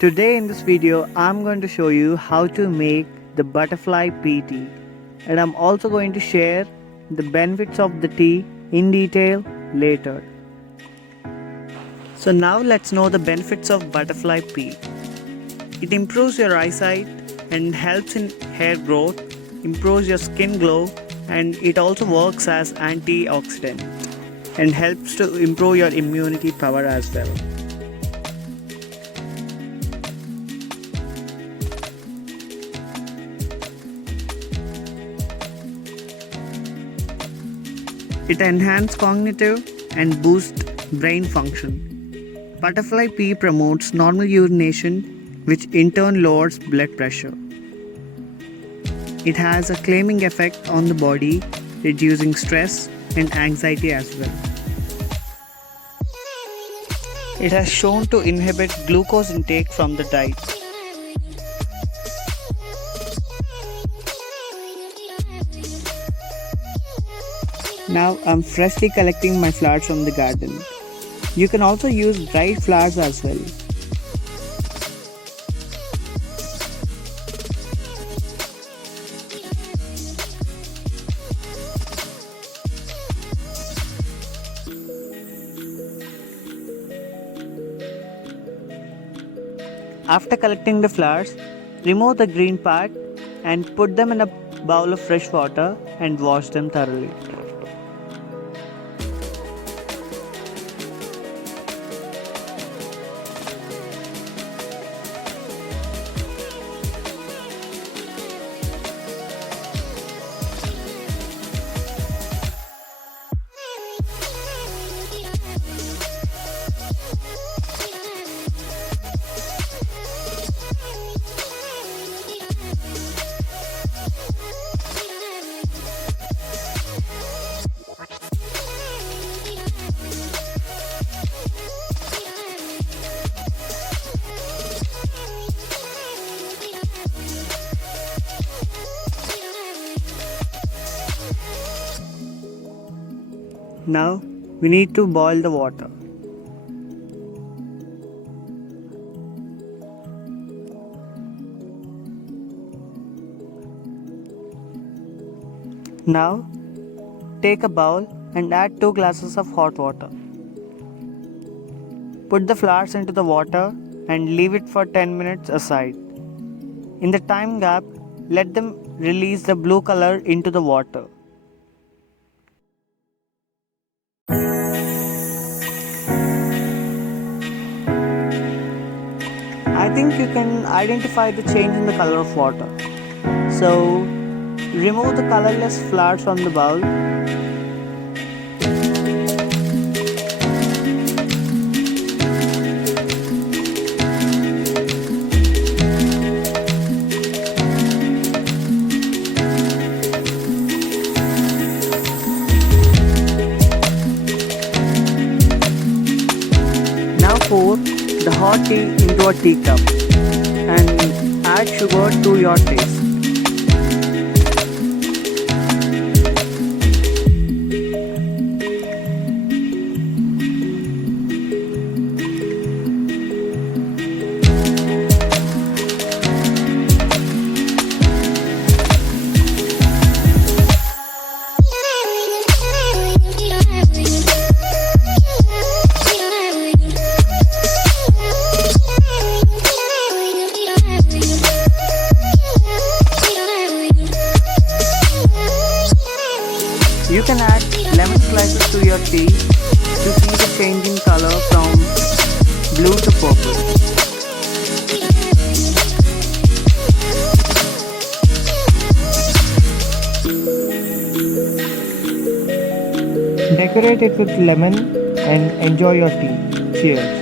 Today in this video, I'm going to show you how to make the butterfly pea tea, and I'm also going to share the benefits of the tea in detail later. So now let's know the benefits of butterfly pea. It improves your eyesight and helps in hair growth, improves your skin glow, and it also works as antioxidant and helps to improve your immunity power as well. It enhances cognitive and boosts brain function. Butterfly pea promotes normal urination, which in turn lowers blood pressure. It has a calming effect on the body, reducing stress and anxiety as well. It has shown to inhibit glucose intake from the diet. Now I'm freshly collecting my flowers from the garden. You can also use dried flowers as well. After collecting the flowers, remove the green part and put them in a bowl of fresh water and wash them thoroughly. Now we need to boil the water. Now take a bowl and add 2 glasses of hot water. Put the flowers into the water and leave it for 10 minutes aside. In the time gap, let them release the blue color into the water. I think you can identify the change in the color of water. So remove the colorless flowers from the bowl. Now pour the hot tea into a teacup and add sugar to your taste. You can add lemon slices to your tea to see the change in color from blue to purple. Decorate it with lemon and enjoy your tea. Cheers.